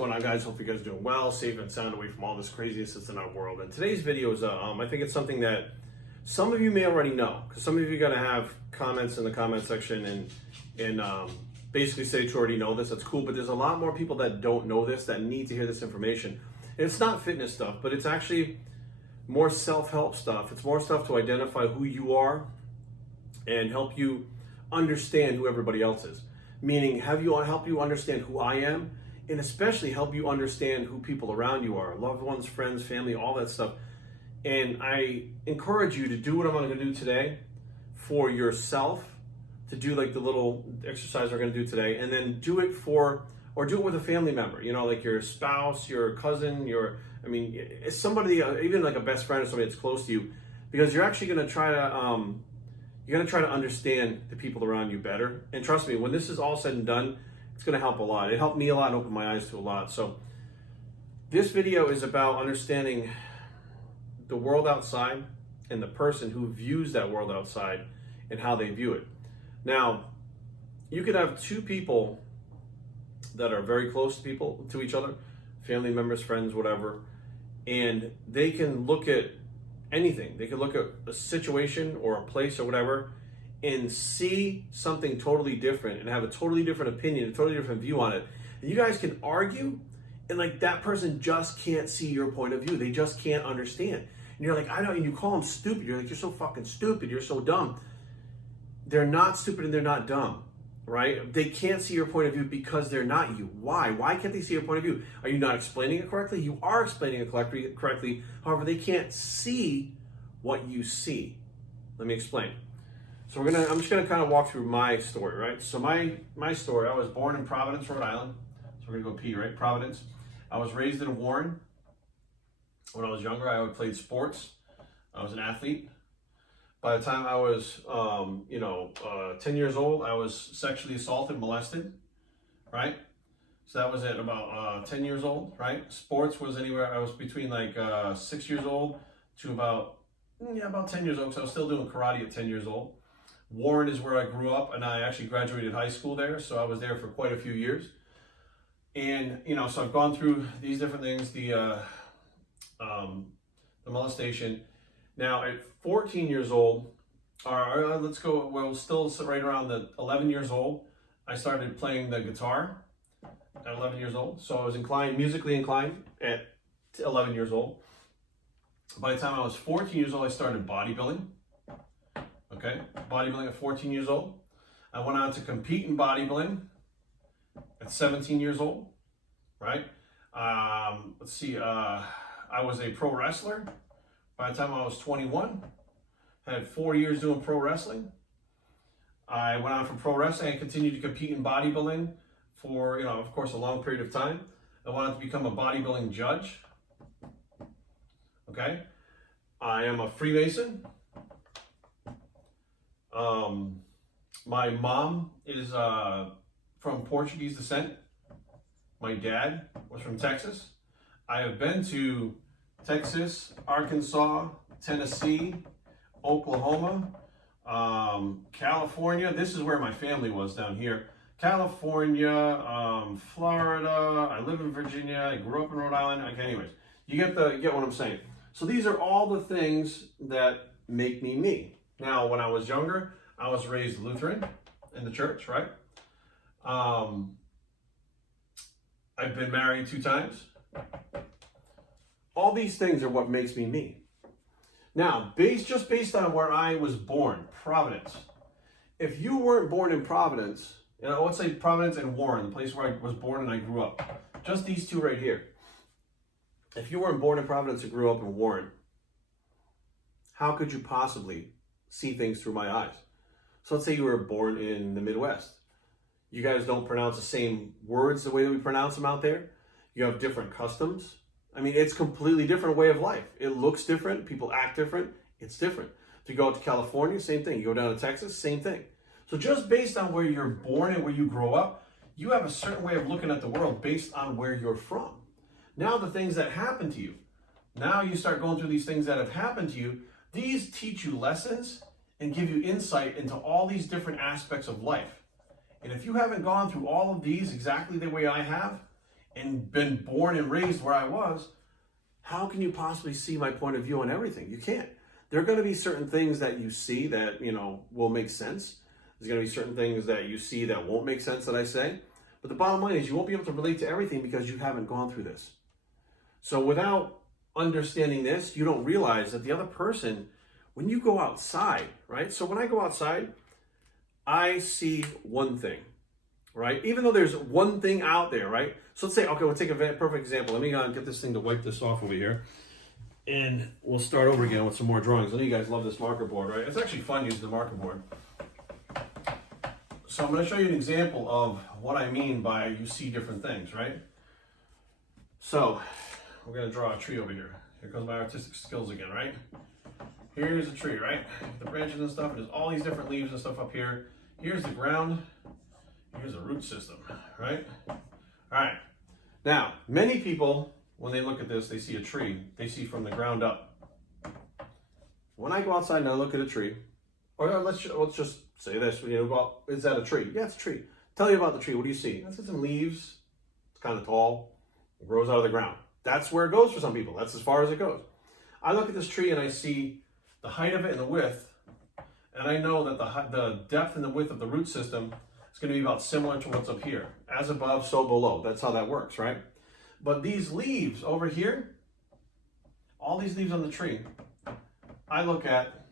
going on, guys? Hope you guys are doing well, safe and sound, away from all this craziness that's in our world. And today's video is, I think it's something that some of you may already know, because some of you are going to have comments in the comment section and basically say that you already know this. That's cool, but there's a lot more people that don't know this, that need to hear this information. And it's not fitness stuff, but it's actually more self-help stuff. It's more stuff to identify who you are and help you understand who everybody else is. Meaning, help you understand who I am, and especially help you understand who people around you are, loved ones, friends, family, all that stuff. And I encourage you to do what I'm going to do today for yourself, to do like the little exercise we're going to do today, and then do it with a family member, like your spouse, your cousin, it's somebody, even like a best friend or somebody that's close to you, because you're actually going to try to understand the people around you better. And trust me, when this is all said and done, it's going to help a lot. It helped me a lot and opened my eyes to a lot. So this video is about understanding the world outside and the person who views that world outside and how they view it. Now, you could have two people that are very close to each other, family members, friends, whatever, and they can look at anything. They can look at a situation or a place or whatever and see something totally different and have a totally different opinion, a totally different view on it. And you guys can argue, and like that person just can't see your point of view. They just can't understand. And you're like, I don't, and you call them stupid. You're like, you're so fucking stupid. You're so dumb. They're not stupid and they're not dumb, right? They can't see your point of view because they're not you. Why? Why can't they see your point of view? Are you not explaining it correctly? You are explaining it correctly. However, they can't see what you see. Let me explain. So I'm just gonna kind of walk through my story, right? So my story, I was born in Providence, Rhode Island. So we're gonna go P, right? Providence. I was raised in Warren. When I was younger, I played sports. I was an athlete. By the time I was, 10 years old, I was sexually assaulted, molested, right? So that was at about 10 years old, right? Sports was anywhere, I was between like 6 years old to about 10 years old, so I was still doing karate at 10 years old. Warren is where I grew up, and I actually graduated high school there, so I was there for quite a few years. And, so I've gone through these different things, the molestation. Now, at 14 years old, or let's go, well, still right around the 11 years old, I started playing the guitar at 11 years old. So I was musically inclined at 11 years old. By the time I was 14 years old, I started bodybuilding. Okay, bodybuilding at 14 years old. I went on to compete in bodybuilding at 17 years old, right? I was a pro wrestler. By the time I was 21, I had 4 years doing pro wrestling. I went on from pro wrestling. I continued to compete in bodybuilding for, of course, a long period of time. I wanted to become a bodybuilding judge. Okay. I am a Freemason. My mom is from Portuguese descent. My dad was from Texas. I have been to Texas, Arkansas, Tennessee, Oklahoma, California. This is where my family was down here. California, Florida. I live in Virginia. I grew up in Rhode Island. Okay, anyways, you get what I'm saying. So these are all the things that make me me. Now, when I was younger, I was raised Lutheran in the church, right? I've been married 2 times. All these things are what makes me me. Now, based on where I was born, Providence. If you weren't born in Providence, let's say Providence and Warren, the place where I was born and I grew up, just these two right here. If you weren't born in Providence and grew up in Warren, how could you possibly see things through my eyes? So let's say you were born in the Midwest. You guys don't pronounce the same words the way that we pronounce them out there. You have different customs. It's completely different way of life. It looks different. People act different. It's different. If you go out to California, same thing. You go down to Texas, same thing. So just based on where you're born and where you grow up, you have a certain way of looking at the world based on where you're from. Now the things that happen to you, now you start going through these things that have happened to you, these teach you lessons and give you insight into all these different aspects of life. And if you haven't gone through all of these exactly the way I have, and been born and raised where I was, how can you possibly see my point of view on everything? You can't. There are going to be certain things that you see that, will make sense. There's going to be certain things that you see that won't make sense that I say. But the bottom line is you won't be able to relate to everything because you haven't gone through this. So without understanding this, you don't realize that the other person, when you go outside, right? So when I go outside, I see one thing, right? Even though there's one thing out there, right? So let's say, okay, we'll take a perfect example. Let me get this thing to wipe this off over here. And we'll start over again with some more drawings. I know you guys love this marker board, right? It's actually fun using the marker board. So I'm going to show you an example of what I mean by you see different things, right? So we're going to draw a tree over here. Here comes my artistic skills again, right? Here's a tree, right? The branches and stuff, and there's all these different leaves and stuff up here. Here's the ground. Here's the root system, right? All right. Now, many people, when they look at this, they see a tree. They see from the ground up. When I go outside and I look at a tree, or let's just say this, well, is that a tree? Yeah, it's a tree. Tell you about the tree. What do you see? I see some leaves. It's kind of tall. It grows out of the ground. That's where it goes for some people. That's as far as it goes. I look at this tree and I see the height of it and the width, and I know that the depth and the width of the root system is going to be about similar to what's up here. As above, so below. That's how that works, right? But these leaves over here, all these leaves on the tree, I look at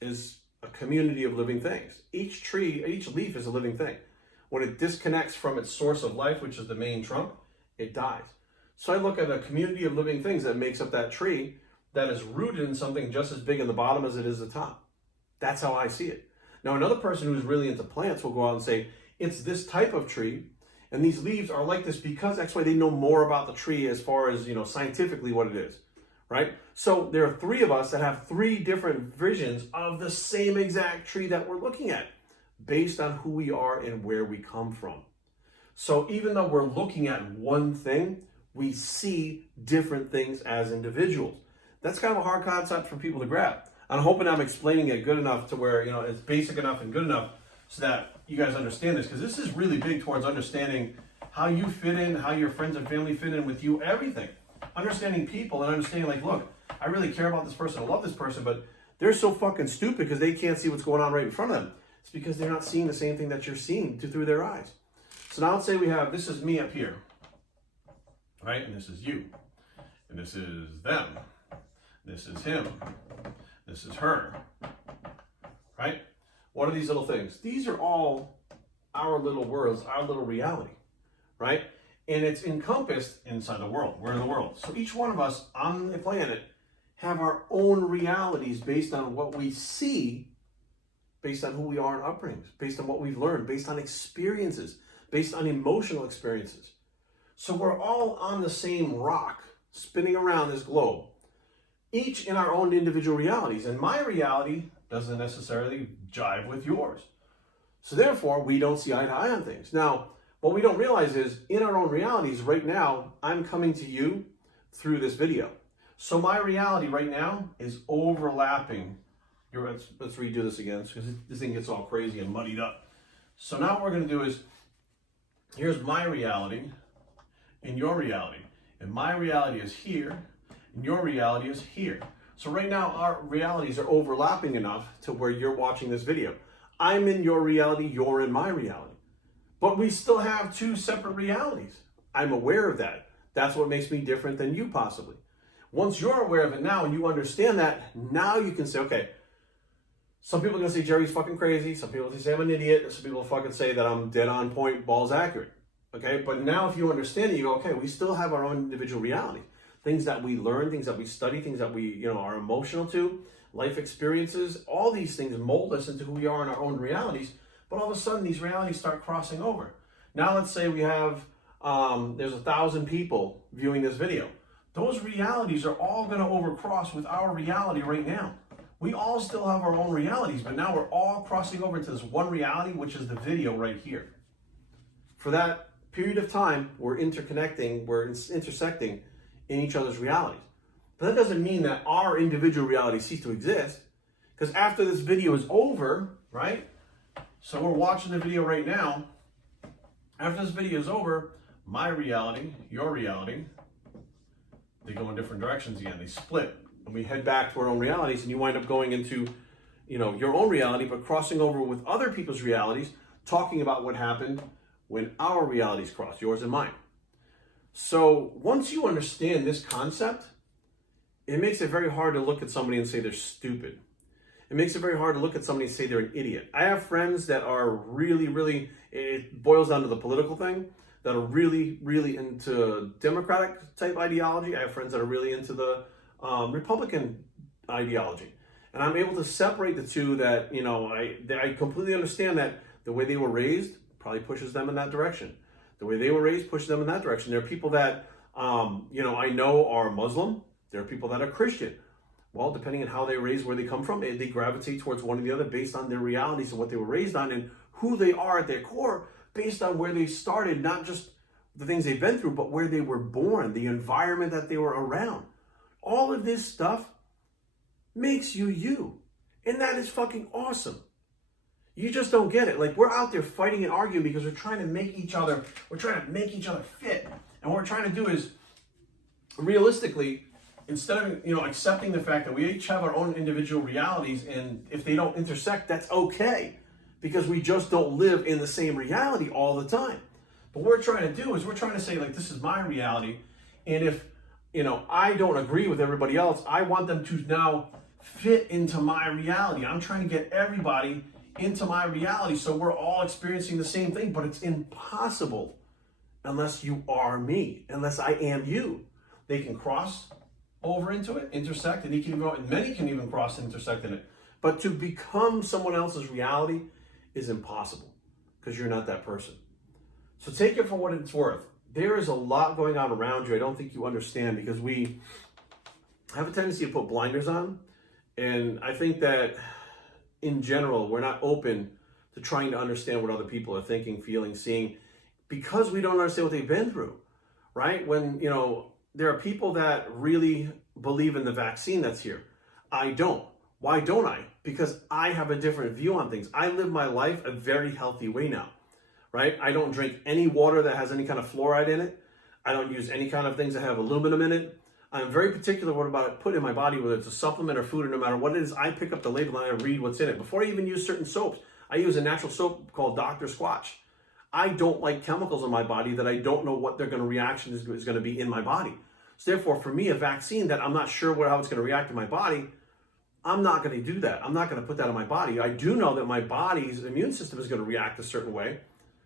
is a community of living things. Each tree, each leaf is a living thing. When it disconnects from its source of life, which is the main trunk, it dies. So I look at a community of living things that makes up that tree that is rooted in something just as big in the bottom as it is the top. That's how I see it. Now, another person who's really into plants will go out and say, it's this type of tree, and these leaves are like this because that's why they know more about the tree as far as, scientifically what it is, right? So there are three of us that have three different visions of the same exact tree that we're looking at based on who we are and where we come from. So even though we're looking at one thing, we see different things as individuals. That's kind of a hard concept for people to grab. I'm hoping I'm explaining it good enough to where, it's basic enough and good enough so that you guys understand this, because this is really big towards understanding how you fit in, how your friends and family fit in with you, everything. Understanding people and understanding, like, look, I really care about this person, I love this person, but they're so fucking stupid because they can't see what's going on right in front of them. It's because they're not seeing the same thing that you're seeing through their eyes. So now let's say we have, this is me up here, right? And this is you. And this is them. This is him. This is her, right? What are these little things? These are all our little worlds, our little reality, right? And it's encompassed inside the world. We're in the world. So each one of us on the planet have our own realities based on what we see, based on who we are in upbringings, based on what we've learned, based on experiences, based on emotional experiences. So we're all on the same rock, spinning around this globe, each in our own individual realities. And my reality doesn't necessarily jive with yours. So therefore, we don't see eye to eye on things. Now, what we don't realize is in our own realities right now, I'm coming to you through this video. So my reality right now is overlapping. Let's redo this again because this thing gets all crazy and muddied up. So now what we're going to do is, here's my reality and your reality. And my reality is here and your reality is here. So right now our realities are overlapping enough to where you're watching this video. I'm in your reality, you're in my reality. But we still have two separate realities. I'm aware of that. That's what makes me different than you possibly. Once you're aware of it now and you understand that, now you can say, okay, some people are going to say Jerry's fucking crazy. Some people say I'm an idiot. Some people fucking say that I'm dead on point, balls accurate. Okay, but now if you understand it, you go, okay, we still have our own individual reality. Things that we learn, things that we study, things that we, are emotional to, life experiences, all these things mold us into who we are in our own realities. But all of a sudden, these realities start crossing over. Now, let's say we have, there's 1,000 people viewing this video. Those realities are all going to overcross with our reality right now. We all still have our own realities, but now we're all crossing over into this one reality, which is the video right here. For that period of time, we're interconnecting, we're intersecting in each other's realities. But that doesn't mean that our individual realities cease to exist, because after this video is over, right? So we're watching the video right now. After this video is over, my reality, your reality, they go in different directions again. They split. And we head back to our own realities, and you wind up going into, your own reality, but crossing over with other people's realities, talking about what happened when our realities cross, yours and mine. So once you understand this concept, it makes it very hard to look at somebody and say they're stupid. It makes it very hard to look at somebody and say they're an idiot. I have friends that are really, it boils down to the political thing, that are really into Democratic type ideology. I have friends that are really into the Republican ideology. And I'm able to separate the two that, I completely understand that the way they were raised probably pushes them in that direction. The way they were raised pushes them in that direction. There are people that, I know are Muslim. There are people that are Christian. Well, depending on how they were raised, where they come from, they gravitate towards one or the other based on their realities and what they were raised on and who they are at their core based on where they started, not just the things they've been through, but where they were born, the environment that they were around. All of this stuff makes you you. And that is fucking awesome. You just don't get it. Like, we're out there fighting and arguing because we're trying to make each other fit. And what we're trying to do is, realistically, instead of, accepting the fact that we each have our own individual realities, and if they don't intersect, that's okay. Because we just don't live in the same reality all the time. But what we're trying to do is we're trying to say, like, this is my reality. And if, I don't agree with everybody else, I want them to now fit into my reality. I'm trying to get everybody into my reality so we're all experiencing the same thing, but it's impossible unless you are me, unless I am you. They can cross over into it, intersect, and many can even cross and intersect in it. But to become someone else's reality is impossible because you're not that person. So take it for what it's worth. There is a lot going on around you I don't think you understand because we have a tendency to put blinders on. And I think that in general, we're not open to trying to understand what other people are thinking, feeling, seeing, because we don't understand what they've been through, right? When, there are people that really believe in the vaccine that's here. I don't. Why don't I? Because I have a different view on things. I live my life a very healthy way now, right? I don't drink any water that has any kind of fluoride in it. I don't use any kind of things that have aluminum in it. I'm very particular what about it put in my body, whether it's a supplement or food or no matter what it is, I pick up the label and I read what's in it. Before I even use certain soaps, I use a natural soap called Dr. Squatch. I don't like chemicals in my body that I don't know what their reaction is going to be in my body. So therefore, for me, a vaccine that I'm not sure how it's going to react in my body, I'm not going to do that. I'm not going to put that in my body. I do know that my body's immune system is going to react a certain way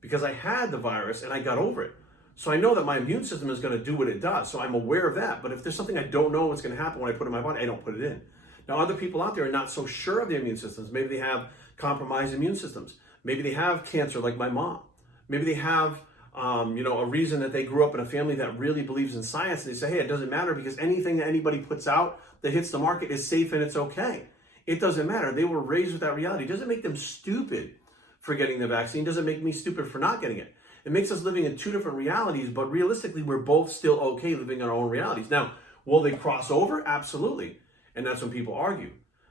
because I had the virus and I got over it. So I know that my immune system is going to do what it does. So I'm aware of that. But if there's something I don't know what's going to happen when I put it in my body, I don't put it in. Now, other people out there are not so sure of their immune systems. Maybe they have compromised immune systems. Maybe they have cancer like my mom. Maybe they have, a reason that they grew up in a family that really believes in science. And they say, hey, it doesn't matter because anything that anybody puts out that hits the market is safe and it's okay. It doesn't matter. They were raised with that reality. It doesn't make them stupid for getting the vaccine. It doesn't make me stupid for not getting it. It makes us living in two different realities, but realistically, we're both still okay living in our own realities. Now, will they cross over? Absolutely. And that's when people argue.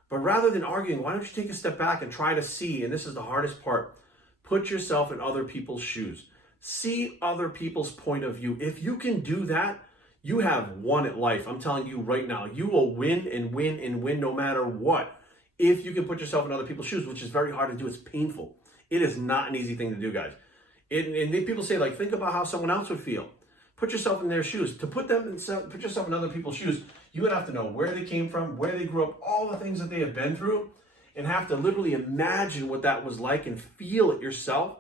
But rather than arguing, why don't you take a step back and try to see, and this is the hardest part, put yourself in other people's shoes. See other people's point of view. If you can do that, you have won at life. I'm telling you right now, you will win and win and win no matter what. If you can put yourself in other people's shoes, which is very hard to do, it's painful. It is not an easy thing to do, guys. And people say, like, think about how someone else would feel. Put yourself in their shoes. To put yourself in other people's shoes, you would have to know where they came from, where they grew up, all the things that they have been through, and have to literally imagine what that was like and feel it yourself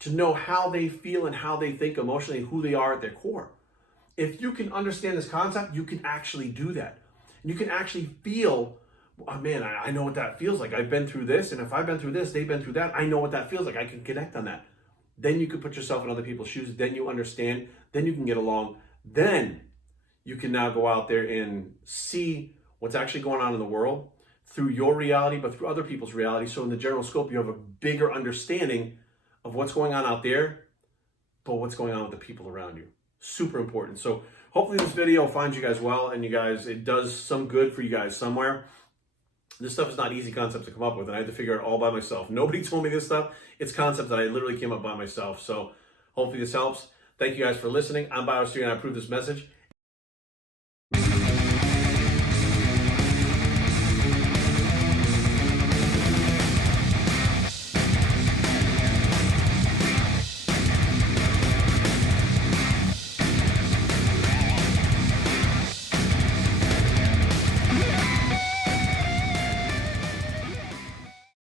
to know how they feel and how they think emotionally, who they are at their core. If you can understand this concept, you can actually do that. And you can actually feel, oh man, I know what that feels like. I've been through this, and if I've been through this, they've been through that. I know what that feels like. I can connect on that. Then you can put yourself in other people's shoes. Then you understand. Then you can get along. Then you can now go out there and see what's actually going on in the world through your reality, but through other people's reality. So in the general scope, you have a bigger understanding of what's going on out there, but what's going on with the people around you. Super important. So hopefully this video finds you guys well, and you guys, it does some good for you guys somewhere. This stuff is not easy concepts to come up with, and I had to figure it all by myself. Nobody told me this stuff. It's concepts that I literally came up by myself. So hopefully this helps. Thank you guys for listening. I'm BioStreet and I approve this message.